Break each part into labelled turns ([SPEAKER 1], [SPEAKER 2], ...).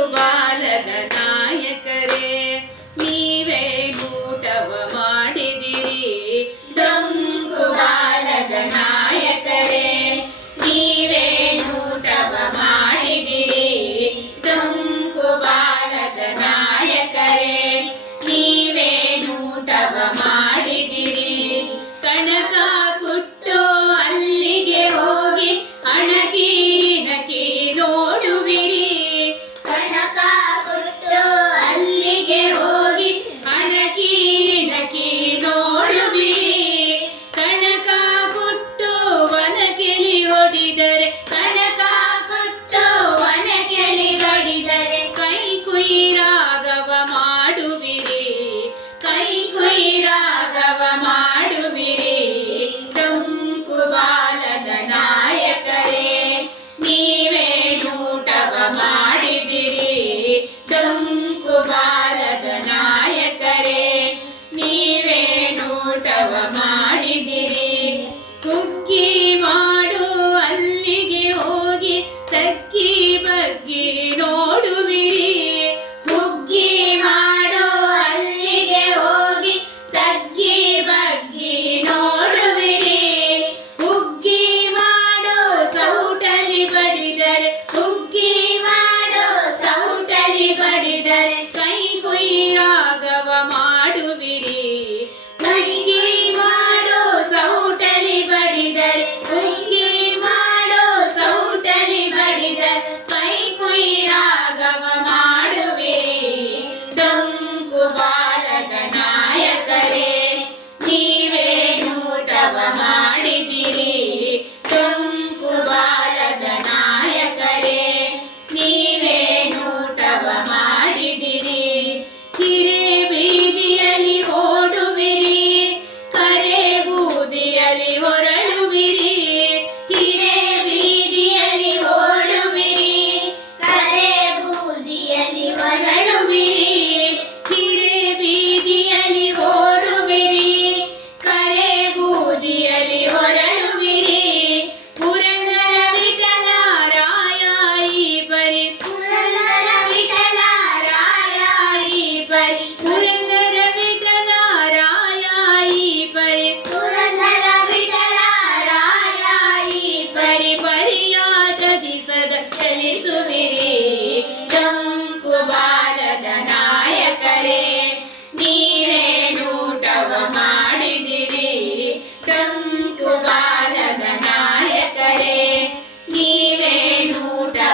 [SPEAKER 1] ಬಾಲದ ನಾಯಕರೇ
[SPEAKER 2] Bye.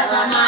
[SPEAKER 2] ನಾಯಕರೇ